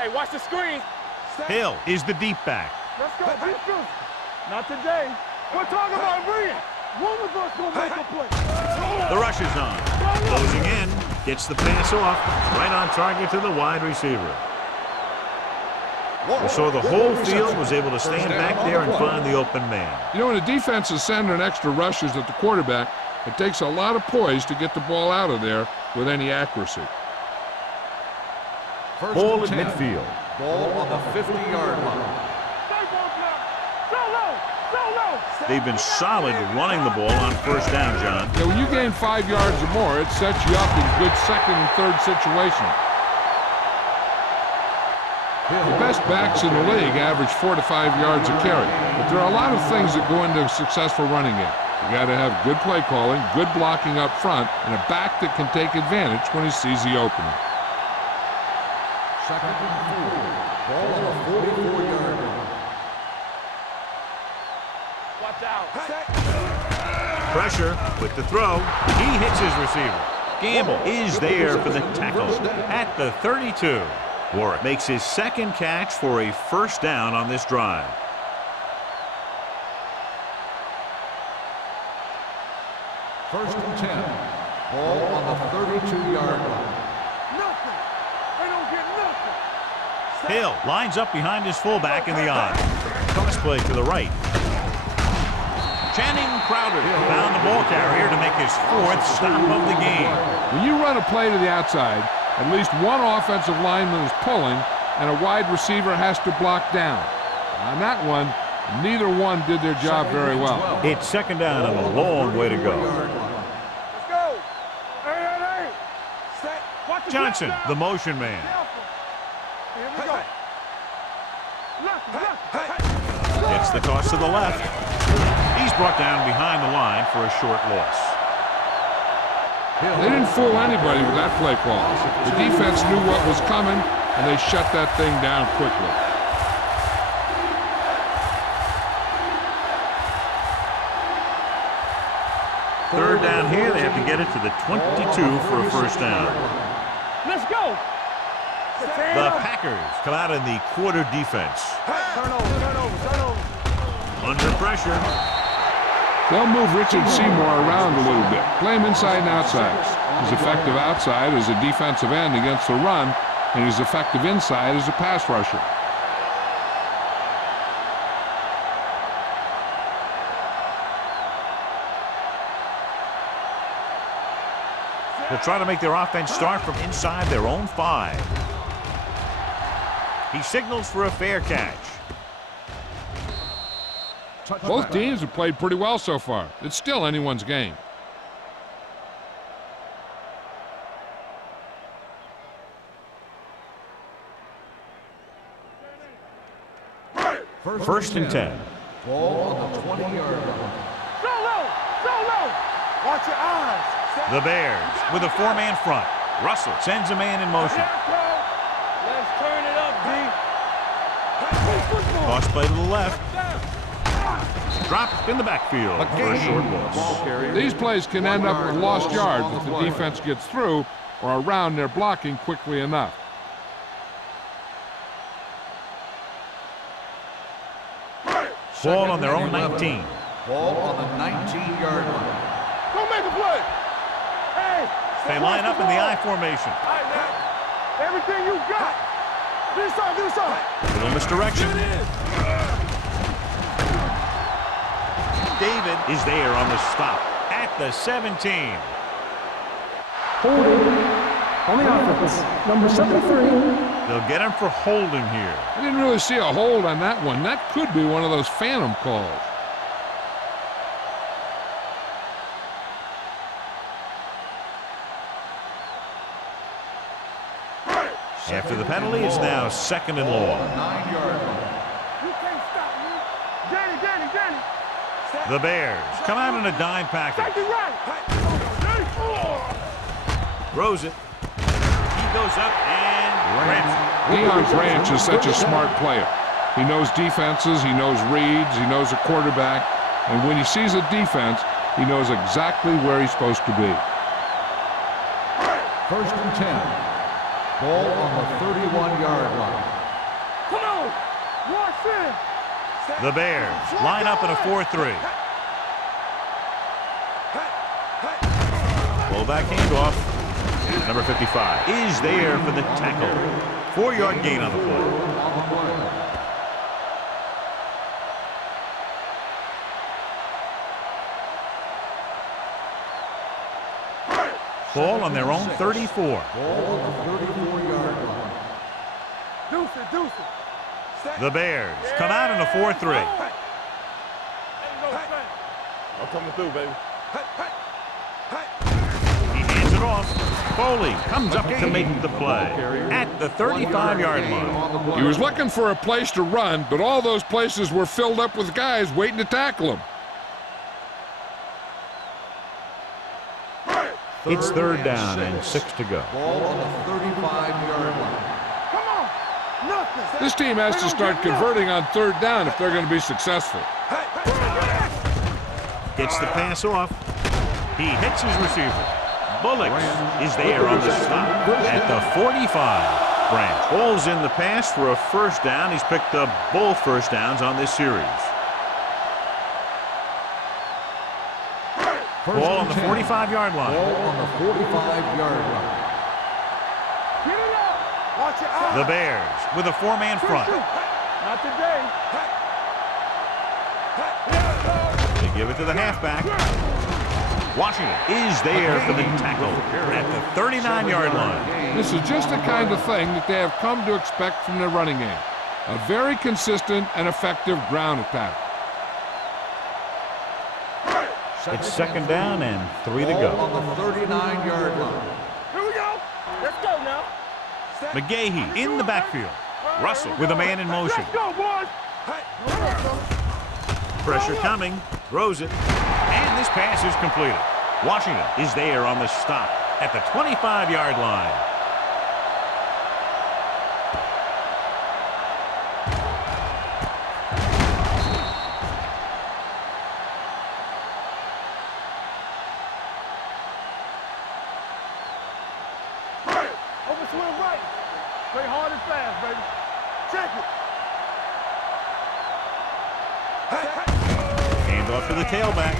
Hey, watch the screen. Hill is the deep back. Let's go. Defense. Not today. We're talking about Reed. One of us will make a play. The rush is on. Closing in. Gets the pass off. Right on target to the wide receiver. So the whole field was able to stand back there and find the open man. You know, when a defense is sending extra rushers at the quarterback, it takes a lot of poise to get the ball out of there with any accuracy. Ball at midfield. Ball on the 50-yard line. They've been solid running the ball on first down, John. Yeah, when you gain 5 yards or more, it sets you up in good second and third situations. The best backs in the league average 4 to 5 yards a carry, but there are a lot of things that go into a successful running game. You got to have good play calling, good blocking up front, and a back that can take advantage when he sees the opening. 2nd and 4. Ball on the 44-yard line. Watch out. Pressure with the throw. He hits his receiver. Gamble is there for the tackle at the 32. Warwick makes his second catch for a first down on this drive. First and 10. Ball on the 32-yard line. Nothing. They don't get nothing. Hill lines up behind his fullback in the I. Toss play to the right. Channing Crowder found the ball carrier to make his 4th stop of the game. When you run a play to the outside, at least one offensive lineman is pulling, and a wide receiver has to block down. On that one, neither one did their job very well. It's second down and a long way to go. Let's go. Hey. Set. Watch the Johnson, left the now. motion man. Here we go. Left. Gets the toss to the left. He's brought down behind the line for a short loss. They didn't fool anybody with that play call. The defense knew what was coming, and they shut that thing down quickly. Third down here. They have to get it to the 22 for a first down. Let's go. The Packers come out in the quarter defense. Turnover. Under pressure. They'll move Richard Seymour around a little bit, play him inside and outside. He's effective outside as a defensive end against the run, and he's effective inside as a pass rusher. They'll try to make their offense start from inside their own 5. He signals for a fair catch. Both teams have played pretty well so far. It's still anyone's game. First and 10. Ball on the 20-yard line. Solo. Watch your eyes. The Bears with a 4-man front. Russell sends a man in motion. Let's turn it up, D. Toss play to the left. Dropped in the backfield for a short loss. These plays can end up with lost yards if the defense gets through or around their blocking quickly enough. Ball on their own 19. Ball on the 19-yard line. Go make a play. Hey. They line up in the I formation. All right, now. Everything you got. Do something. Little misdirection. David is there on the stop at the 17. Holding on the offense. Number 73. They'll get him for holding here. I didn't really see a hold on that one. That could be one of those phantom calls. After the penalty, it's now second and long. 9-yard line. You can't stop me. Danny. The Bears come out in a dime package. Take it right. Throws it. He goes up and grabs it. Leon Branch is such a smart player. He knows defenses, he knows reads, he knows a quarterback, and when he sees a defense, he knows exactly where he's supposed to be. First and 10. Ball on the 31-yard line. Come on. Watch in. The Bears line up in a 4-3. Fullback handoff. Number 55 is there for the tackle. 4-yard gain on the play. Ball on their own 34. Ball on the 34-yard line. Deuce it. The Bears come out in a 4-3. I'm coming through, baby. He hands it off. Foley comes up to make the play at the 35-yard line. He was looking for a place to run, but all those places were filled up with guys waiting to tackle him. It's third down and 6 to go. Ball on the 35-yard line. Come on. Nothing. This team has to start converting on third down if they're going to be successful. Gets the pass off. He hits his receiver. Bullocks is there on the stop at the 45. Branch pulls in the pass for a first down. He's picked up both first downs on this series. Ball on the 45-yard line. Ball on the 45-yard line. Get it up. Watch your eyes. The Bears with a 4-man front. Not today. They give it to the halfback. Washington is there for the tackle at the 39-yard line. This is just the kind of thing that they have come to expect from their running game. A very consistent and effective ground attack. It's second down and 3 to go. Ball on the 39-yard line. Here we go. Let's go now. McGahee in the backfield. Russell with a man in motion. Let's go, boys. Pressure coming. Throws it. And this pass is completed. Washington is there on the stop at the 25-yard line. Hand off to the tailback.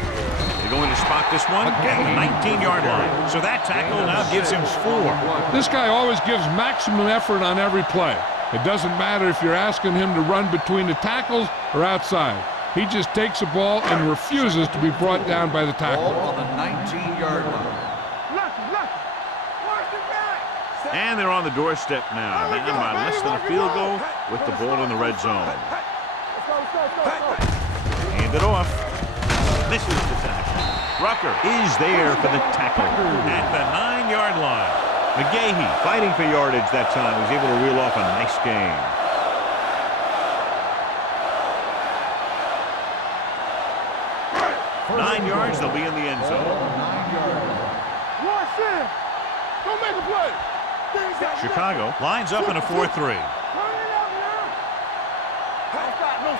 They're going to spot this one at the 19-yard line. So that tackle now gives him 4. This guy always gives maximum effort on every play. It doesn't matter if you're asking him to run between the tackles or outside. He just takes the ball and refuses to be brought down by the tackle. Ball on the 19-yard line. And they're on the doorstep now. Down by less than a field goal with the ball in the red zone. Hand it off. Misses the tackle. Rucker is there for the tackle at the 9-yard line. McGahee fighting for yardage that time. Was able to reel off a nice gain. Nine yards, they'll be in the end zone. 9-yard line. Don't make a play. Chicago lines up in a 4-3. Don't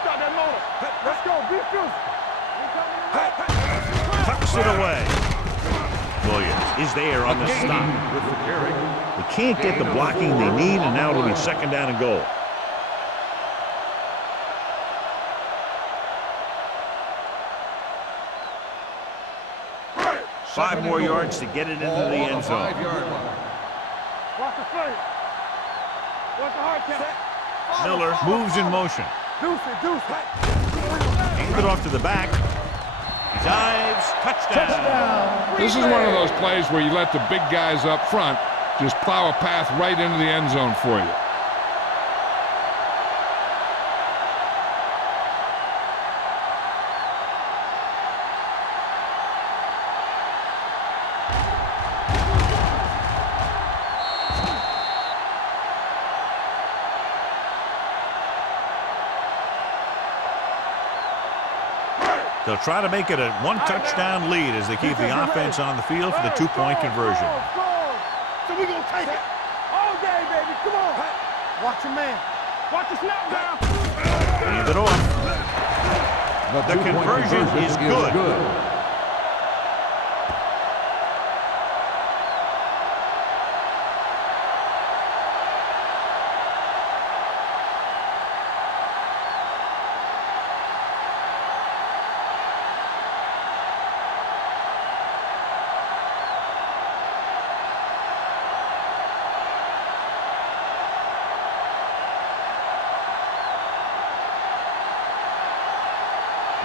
stop that motor. Let's go. Be physical. Tucks it away. Williams is there on the stop. With the carry. They can't get the blocking they need, and now it'll be second down and goal. Five more yards to get it into the end zone. 5-yard line. Watch the play. Watch the hard count. Miller moves in motion. Deuce it. Hands it off to the back. He dives. Touchdown. This is one of those plays where you let the big guys up front just plow a path right into the end zone for you. They'll try to make it a one-touchdown lead as they keep the offense on the field for the two-point conversion. So we're going to take it all day, baby. Come on. Watch your man. Watch the snap down. Hand it off. The conversion is good.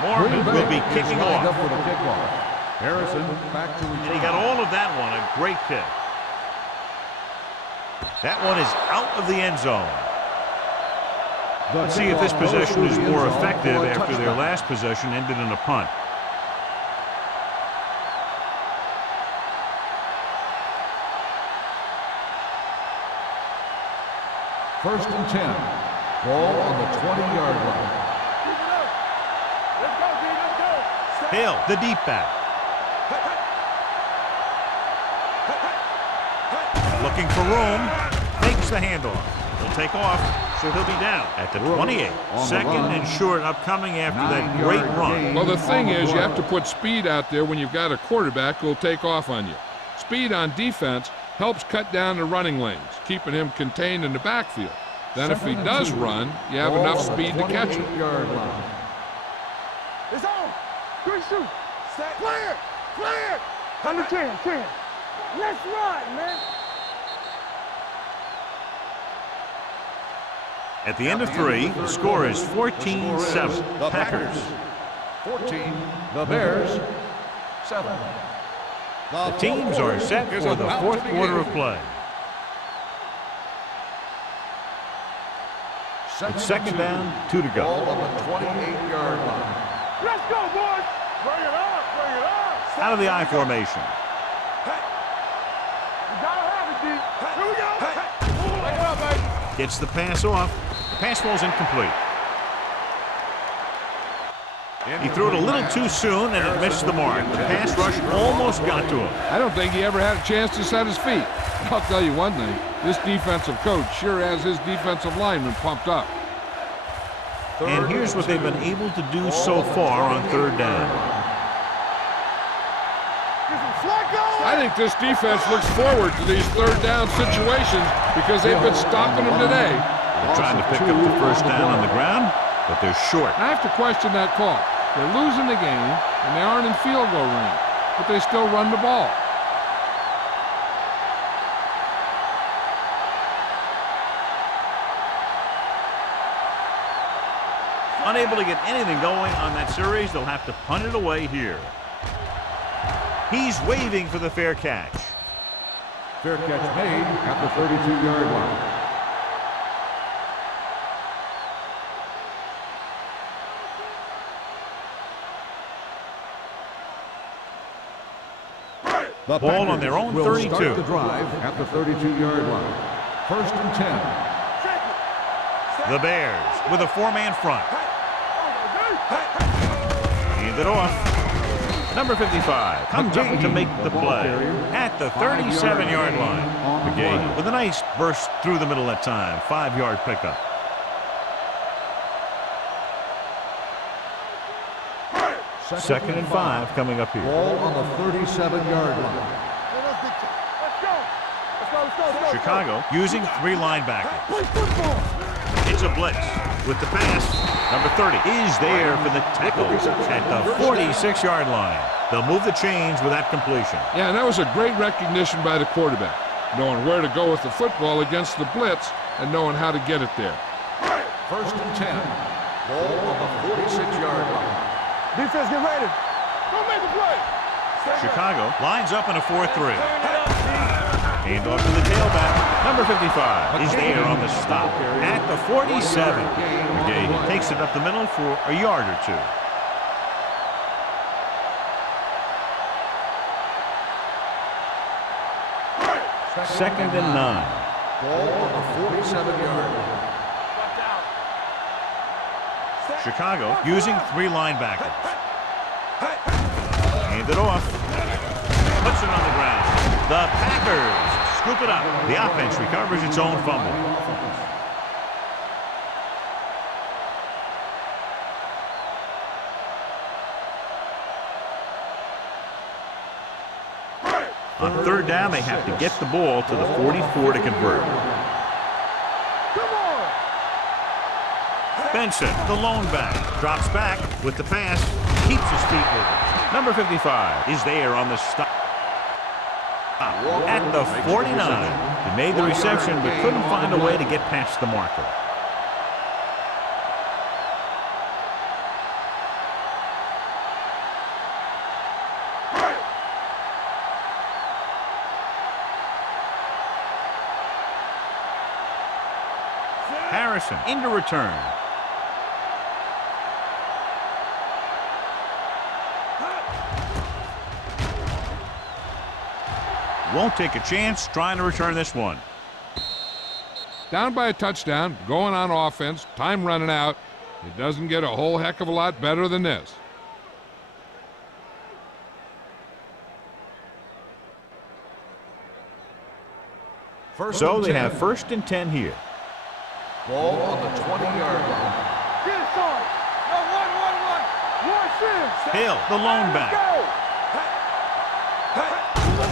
Morgan will be kicking off. Up for the kickoff. Harrison back to return. And he got all of that one. A great kick. That one is out of the end zone. Let's see if this possession is more effective after their last possession ended in a punt. First and 10. Ball on the 20-yard line. Hill, the deep back. Looking for room. Makes the handoff. He'll take off, so he'll be down at the 28. Second and short upcoming after that great run. Well, the thing is, you have to put speed out there when you've got a quarterback who'll take off on you. Speed on defense helps cut down the running lanes, keeping him contained in the backfield. Then if he does run, you have enough speed to catch him. It's on. Good shoot. Clear. Under 10. Let's run, man. At the end of 3, the score is 14-7. The Packers. 14. The Bears. 7. The teams are set for the fourth quarter of play. It's second down, 2 to go. Ball on the 28-yard line. Let's go, boys. Bring it up. Out of the I formation. You gotta have it, D. Here we go. Bring it up, baby. Gets the pass off. The pass ball's incomplete. He threw it a little too soon, and it missed the mark. The pass rush almost got to him. I don't think he ever had a chance to set his feet. I'll tell you one thing, this defensive coach sure has his defensive linemen pumped up. And here's what they've been able to do so far on third down. I think this defense looks forward to these third down situations because they've been stopping them today. They're trying to pick up the first down on the ground. but they're short. I have to question that call. They're losing the game, and they aren't in field goal range, but they still run the ball. Unable to get anything going on that series, they'll have to punt it away here. He's waving for the fair catch. Fair catch made at the 32-yard line. The Ball on their own will 32. Start the drive at the 32-yard line. First and 10. The Bears with a four-man front. Hand it off. Number 55 comes up to make the play at the 37-yard line. McGahee with a nice burst through the middle that time. 5-yard pickup. Second and 5 coming up here. Ball on the 37-yard line. Chicago using 3 linebackers. It's a blitz with the pass. Number 30 is there for the tackle at the 46-yard line. They'll move the chains with that completion. Yeah, and that was a great recognition by the quarterback, knowing where to go with the football against the blitz and knowing how to get it there. First and 10. Ball on the 46-yard line. Defense, get ready. Don't make the play. Chicago lines up in a 4-3. Hand off to the tailback. Number 55 is there on the stop at the 47. McGahee takes it up the middle for a yard or two. Second and 9. Ball on the 47-yard line. Chicago using 3 linebackers. Hand it off. Puts it on the ground. The Packers scoop it up. The offense recovers its own fumble. On third down, they have to get the ball to the 44 to convert. Benson, the lone back, drops back with the pass, keeps his feet moving. Number 55 is there on the stop at the 49. He made the reception but couldn't find a way to get past the marker. Harrison into return. Won't take a chance trying to return this one. Down by a touchdown, going on offense, time running out. It doesn't get a whole heck of a lot better than this. So they have first and 10 here. Ball on the 20-yard line. Get it started. No, one, Hill, the lone back.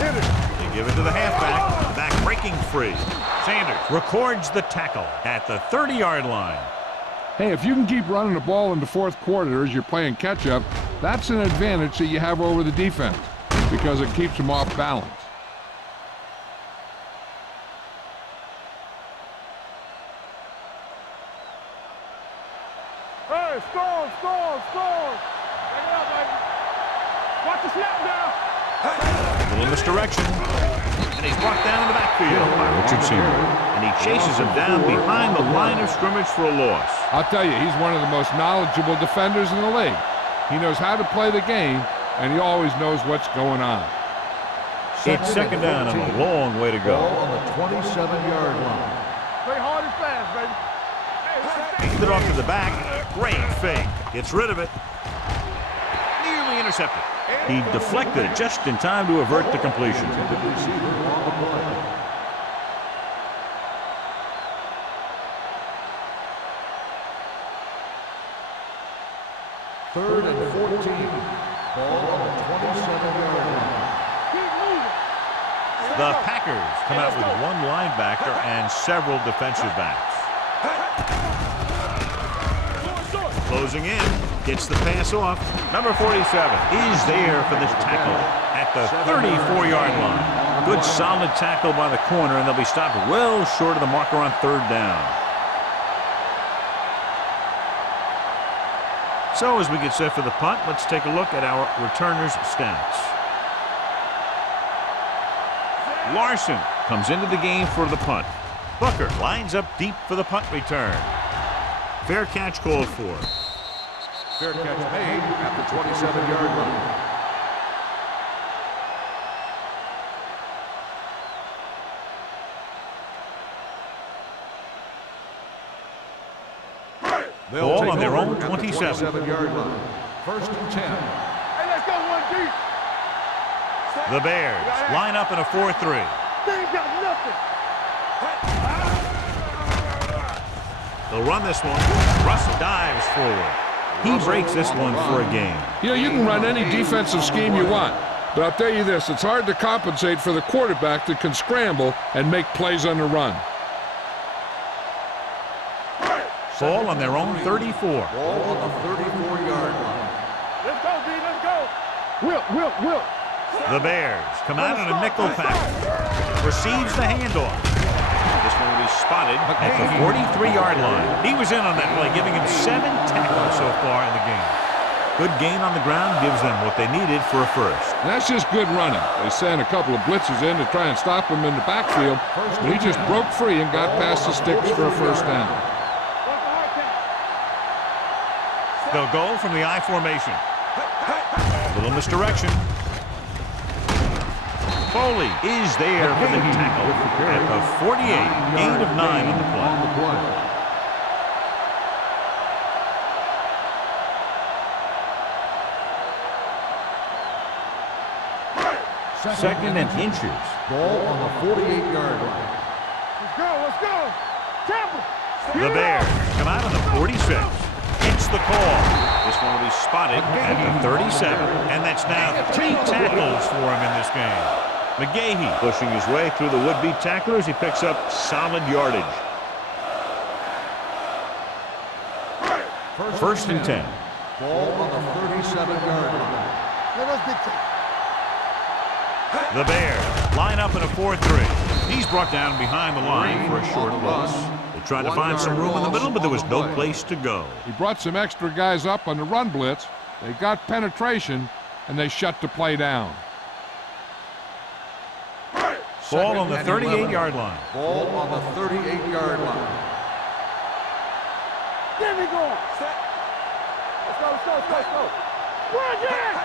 hit it. They give it to the halfback. The back breaking free. Sanders records the tackle at the 30-yard line. Hey, if you can keep running the ball in the fourth quarter as you're playing catch-up, that's an advantage that you have over the defense because it keeps them off balance. Hey, score. Take it out, baby. Watch the snap now. A little misdirection. And he's brought down in the backfield by Richard Seymour. And he chases him down behind the line of scrimmage for a loss. I'll tell you, he's one of the most knowledgeable defenders in the league. He knows how to play the game, and he always knows what's going on. It's second down and a long way to go. Ball on the 27-yard line. Play hard and fast, baby. Hands it off to the back. Great fake. Gets rid of it. Nearly intercepted. He deflected it just in time to avert the completion. Third and 14. Ball on the 27-yard line. The Packers come out with one linebacker and several defensive backs. Closing in. Gets the pass off. Number 47 is there for the tackle at the 34-yard line. Good solid tackle by the corner, and they'll be stopped well short of the marker on third down. So as we get set for the punt, let's take a look at our returners' stats. Larson comes into the game for the punt. Booker lines up deep for the punt return. Fair catch called for. Fair catch made at the 27-yard line. Ball on their own 27. 27-yard line. First and 10. Hey, let's go 1 deep. The Bears line up in a 4-3. They ain't got nothing. They'll run this one. Russell dives forward. He breaks this one for a gain. You can run any defensive scheme you want, but I'll tell you this, it's hard to compensate for the quarterback that can scramble and make plays on the run. Ball on their own 34. Ball on the 34-yard line. Let's go, D. Let's go. Will. The Bears come out in a nickel pack. Receives the handoff. This one will be spotted at the 43-yard line. He was in on that play, giving him 7 tackles so far in the game. Good gain on the ground gives them what they needed for a first. And that's just good running. They sent a couple of blitzes in to try and stop him in the backfield, but he just broke free and got past the sticks for a first down. They'll go from the I formation. A little misdirection. Foley is there for the tackle at the 48. Gain of 9 on the play. Second and inches. Ball on the 48-yard line. Let's go. Tampa. The Bears come out on the 46. It's the call. This one will be spotted at the 37. And that's now 3 tackles for him in this game. McGahee pushing his way through the would-be tacklers. He picks up solid yardage. First and 10. Ball on the 37-yard line. The Bears line up in a 4-3. He's brought down behind the line for a short loss. They tried to find some room in the middle, but there was no place to go. He brought some extra guys up on the run blitz. They got penetration, and they shut the play down. Ball on the 38-yard line. Ball on the 38-yard line. There we go. Let's go. Run, yeah.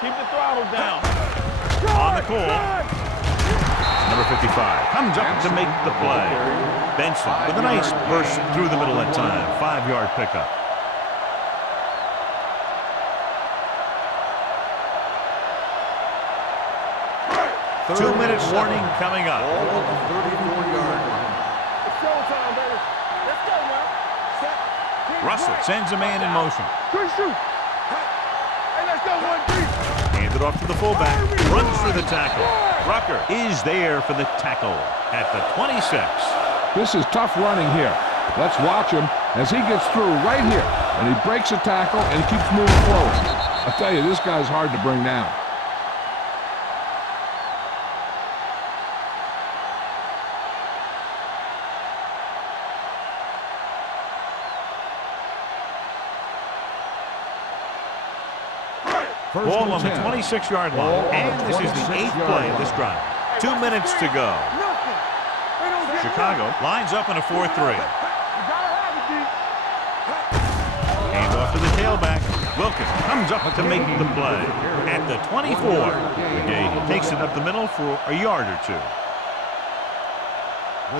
Keep the throttle down. On the call. Number 55 comes up to make the play. Benson with a nice burst through the middle that time. 5-yard pickup. Two-minute warning coming up. Ball on the 34-yard line. It's showtime, baby. Let's go now. Set. Russell sends a man in motion. Quick shoot. Hey, let's go 1 deep. Hands it off to the fullback. Runs for the tackle. Rucker is there for the tackle at the 26. This is tough running here. Let's watch him as he gets through right here, and he breaks a tackle and he keeps moving forward. I tell you, this guy's hard to bring down. Ball on the 26-yard line. And this is the 8th play of this drive. 2 minutes to go. Chicago lines up in a 4-3. Hand off to the tailback. Wilkins comes up to make the play. At the 24, McGahee takes it up the middle for a yard or 2.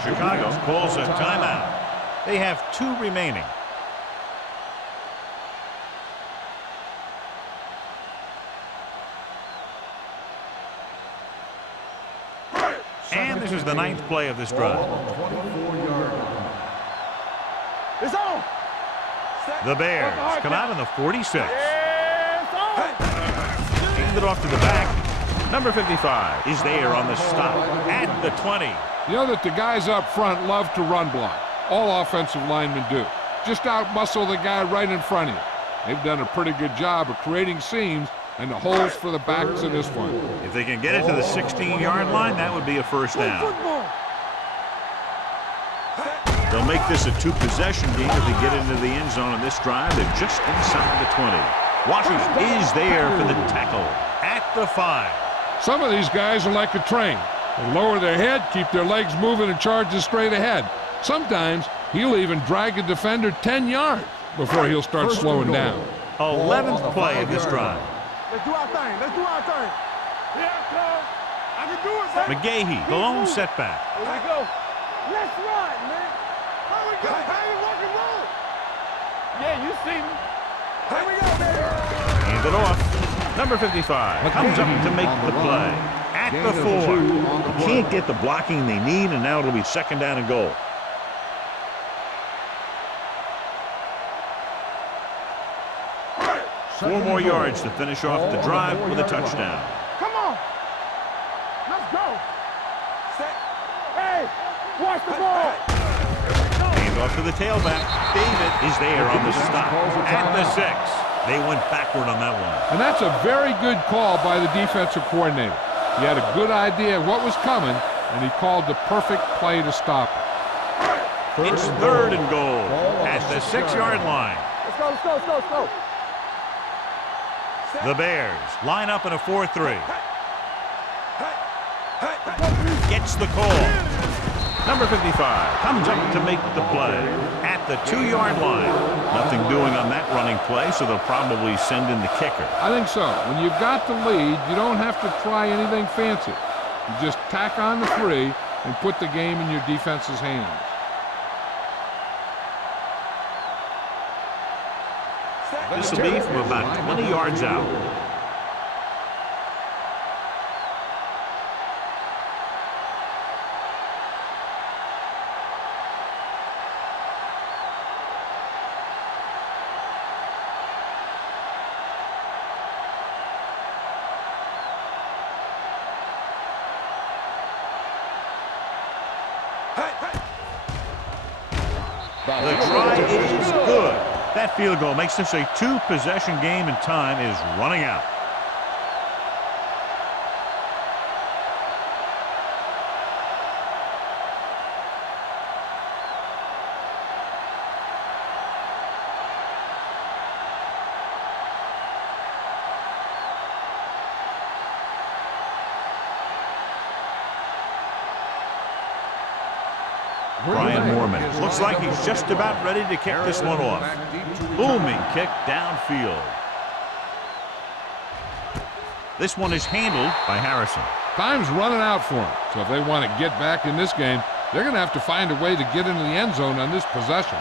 Chicago calls a timeout. They have 2 remaining. And this is the 9th play of this drive. It's on. The Bears come out in the 46. Hand it off to the back. Number 55 is there on the stop at the 20. You know that the guys up front love to run block. All offensive linemen do. just out-muscle the guy right in front of you. They've done a pretty good job of creating seams and the holes for the backs of this one. If they can get it to the 16-yard line, that would be a first down. They'll make this a two-possession game if they get into the end zone on this drive. They're just inside the 20. Washington is there for the tackle at the 5. Some of these guys are like a train. They lower their head, keep their legs moving, and charge straight ahead. Sometimes he'll even drag a defender 10 yards before he'll start slowing down. 11th play of this drive. Let's do our thing. Let's do our thing. Yeah, Cole. I can do it, baby. McGahee, the lone setback. Here we go. Let's run, man. How we go? How you rock and roll? Yeah, you see me. Here we go, baby. Hand it off. Number 55 comes up to make the play at the 4. Can't get the blocking they need, and now it'll be second down and goal. Four more yards to finish off the drive with a touchdown. Come on. Let's go. Hey, watch the ball. Hand off to the tailback. David is there on the stop at the 6. They went backward on that one. And that's a very good call by the defensive coordinator. He had a good idea of what was coming, and he called the perfect play to stop it. It's third and goal at the 6-yard line. Let's go, let's go, let's go, let's go. The Bears line up in a 4-3. Gets the call. Number 55 comes up to make the play at the 2-yard line. Nothing doing on that running play, so they'll probably send in the kicker. I think so. When you've got the lead, you don't have to try anything fancy. You just tack on the 3 and put the game in your defense's hands. This will be from about 20 yards out. The try is good. That field goal makes this a two-possession game, and time is running out. Brian Moorman looks like he's just about ready to kick this one off. Booming kick downfield. This one is handled by Harrison. Time's running out for them, so if they want to get back in this game, they're going to have to find a way to get into the end zone on this possession.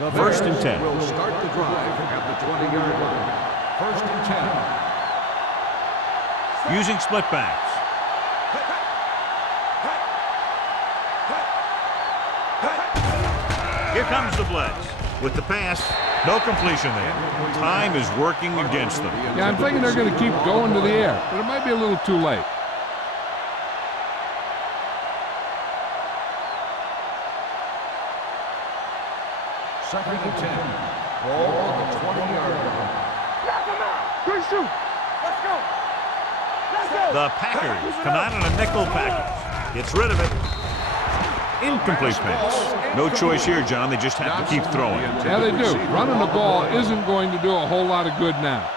The First and Bears 10. will start the drive at the 20-yard line. First and 10. Using split backs. Here comes the blitz. With the pass, no completion there. Time is working against them. Yeah, I'm thinking they're going to keep going to the air, but it might be a little too late. Second and 10. Ball on the 20-yard line. Good shoot. Let's go. Let's go. The Packers come out in a nickel package. Gets rid of it. Incomplete pass. No choice here, John. They just have to keep throwing. Yeah, they do. Running the ball isn't going to do a whole lot of good now.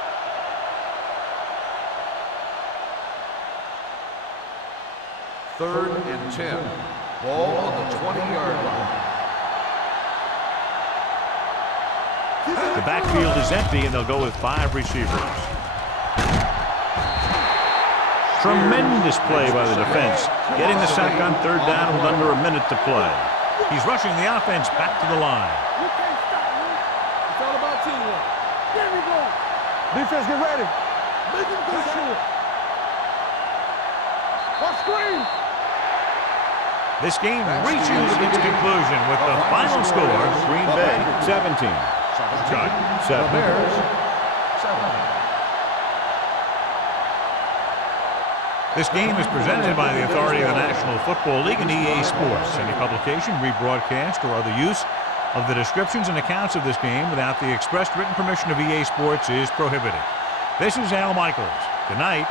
Third and 10. Ball on the 20-yard line. The backfield is empty, and they'll go with 5 receivers. Tremendous play by the defense, getting the sack on third down with under a minute to play. He's rushing the offense back to the line. You can't stop me. It's all about teamwork. There we go. Defense, get ready. Make him go short. What screen? This game reaches its conclusion with the final score, Green Bay 17. Cut 7. Bears 7. This game is presented by the authority of the National Football League and EA Sports. Any publication, rebroadcast, or other use of the descriptions and accounts of this game without the expressed written permission of EA Sports is prohibited. This is Al Michaels. Good night.